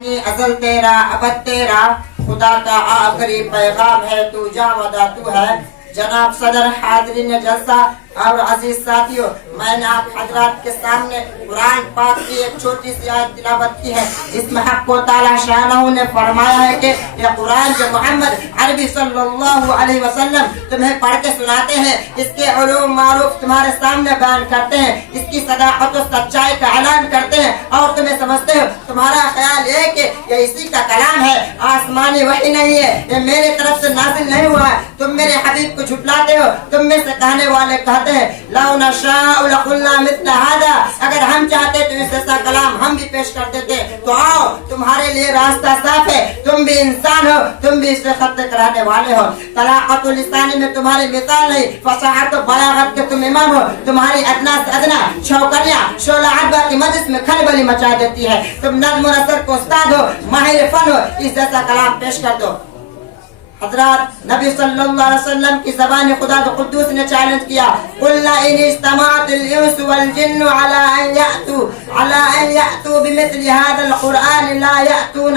ازل تیرا ابد تیرا خدا کا آخری پیغام ہے تو جا ودا تو ہے جناب صدر حاضرین جلسہ اور عزیز ساتھیوں، میں نے آپ حضرات کے سامنے قرآن پاک کی ایک چھوٹی سی آیت تلاوت کی ہے جس میں حق و تعالی شانہ نے فرمایا ہے کہ یہ قرآن جو محمد عربی صلی اللہ علیہ وسلم تمہیں پڑھ کے سناتے ہیں، اس کے علوم معروف تمہارے سامنے بیان کرتے ہیں، اس کی صداقت و سچائی کا اعلان کرتے ہیں اور تمہیں سمجھتے ہو، تمہارا خیال یہ کہ یہ اسی کا کلام ہے، آسمانی وحی نہیں ہے، یہ میرے طرف سے نازل نہیں ہوا ہے، تم میرے حبیب کو جھٹلاتے ہو۔ تم میں سے کہنے والے کہتے ہیں لو نشاء لقلنا مثل هذا، اگر ہم چاہتے تو اس جیسا کلام ہم بھی پیش کر دیتے، تو آؤ تمہارے لیے راستہ صاف ہے، تم بھی انسان ہو، تم بھی اس سے خط کرانے والے ہو، طلاقت الاسانی میں تمہاری مثال نہیں، فصاحت و بلاغت کے تم امام ہو، تمہاری ادنا سے ادنا چھوکریاں شعلہ عربہ کی مجلس میں کھلبلی مچا دیتی ہے، تم نظم و نثر کو استاد ہو، ماہر فن ہو، اس جیسا کلام پیش کر دو۔ حضرات نبی صلی اللہ علیہ وسلم کی زبان خدا قدوس نے چیلنج کیا، قلنا ان اجتماعت الانس والجن على ان يأتوا بمثل هذا القرآن لا يأتون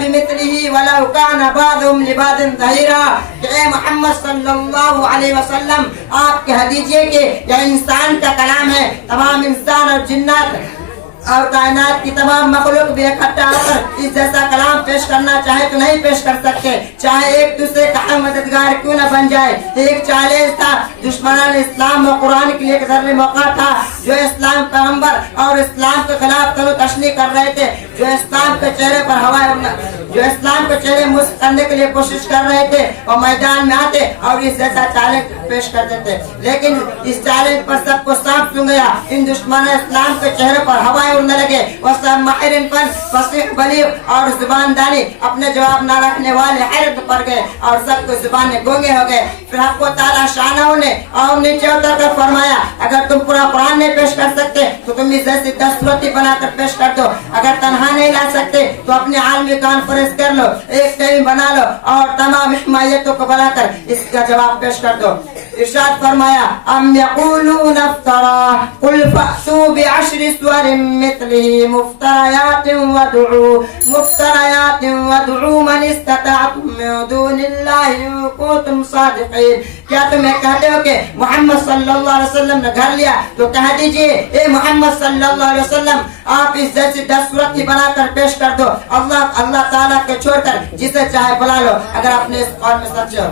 بمثله ولو كان بعضهم لبعض ظهيرا، کہ اے محمد صلی اللہ علیہ وسلم آپ کہہ دیجئے کہ یہ انسان کا کلام ہے، تمام انسان اور جنات اور کائنات کی تمام مخلوق بھی اکٹھا ہو کر اس جیسا کلام پیش کرنا چاہے تو نہیں پیش کر سکتے، چاہے ایک دوسرے کا مددگار کیوں نہ بن جائے۔ ایک چیلنج تھا دشمنان اسلام و قرآن کے لیے ایک ضروری موقع تھا، جو اسلام پیغمبر اور اسلام کے خلاف تلو تشنی کر رہے تھے، جو اسلام کے چہرے پر جو اسلام کے چہرے مسخ کرنے کے لیے کوشش کر رہے تھے، وہ میدان میں آتے اور اس جیسا چیلنج پیش کر دیتے، لیکن اس چیلنج پر سب کو سانپ سونگ گیا، ان دشمنان اسلام کے چہرے پر ہوائیں اڑنے لگے، وہ سب ماہرین فن فصیح بلیغ اور زبان دانی اپنے جواب نہ رکھنے والے حیرت پر گئے اور سب کو زبانیں گونگے ہو گئے۔ پھر حق و تعالی شانہ نے اور نیچے اتر کر فرمایا اگر تم پورا قرآن نہیں پیش کر سکتے تو تم اس جیسی 10 صورتیں بنا کر پیش کر دو، اگر تنہا نہیں لا سکتے تو اپنے عالمی کانفرنس کر لو، ایک ٹیم بنا لو اور تمام حمایتوں کو بنا کر اس کا جواب پیش کر دو۔ ارشاد فرمایا ام یقولون افترا قل فأتوا بعشر سور مثله مفتريات وادعوا من استطعتم من دون الله إن كنتم صادقين۔ کیا تمہیں کہتے ہو کہ محمد صلی اللہ علیہ وسلم نے گھر لیا تو کہہ دیجئے اے محمد صلی اللہ علیہ وسلم آپ اس جیسی 10 صورت کی بنا کر پیش کر دو، اللہ تعالیٰ کے چھوڑ کر جسے چاہے بلا لو، اگر اپنے اس قول میں سچے ہو۔